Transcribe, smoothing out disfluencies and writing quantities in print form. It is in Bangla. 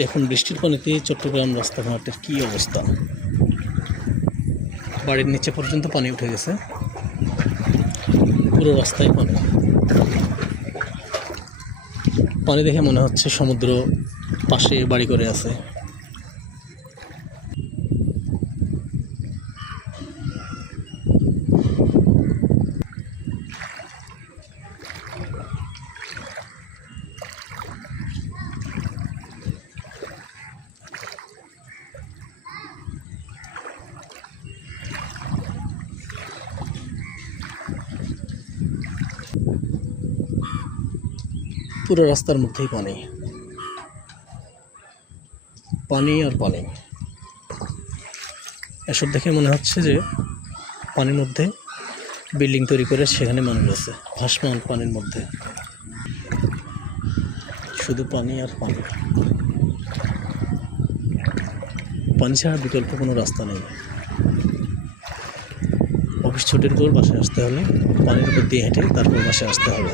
দেখুন বৃষ্টির পানিতে চট্টগ্রাম রাস্তাঘাটের কী অবস্থা। বাড়ির নিচে পর্যন্ত পানি উঠে গেছে, পুরো রাস্তায় পানি। পানি দেখে মনে হচ্ছে সমুদ্র পাশে বাড়ি করে আছে। পুরো রাস্তার মধ্যেই পানি, পানি আর পানি। এসব দেখে মনে হচ্ছে যে পানির মধ্যে বিল্ডিং তৈরি করে সেখানে মানুষ আছে, ভাসমান পানির মধ্যে। শুধু পানি আর পানি, পানি ছাড়া বিকল্প কোনো রাস্তা নেই। অফিস ছুটির পর বাসায় আসতে হলে পানির উপর দিয়ে হেঁটে তারপর বাসায় আসতে হবে।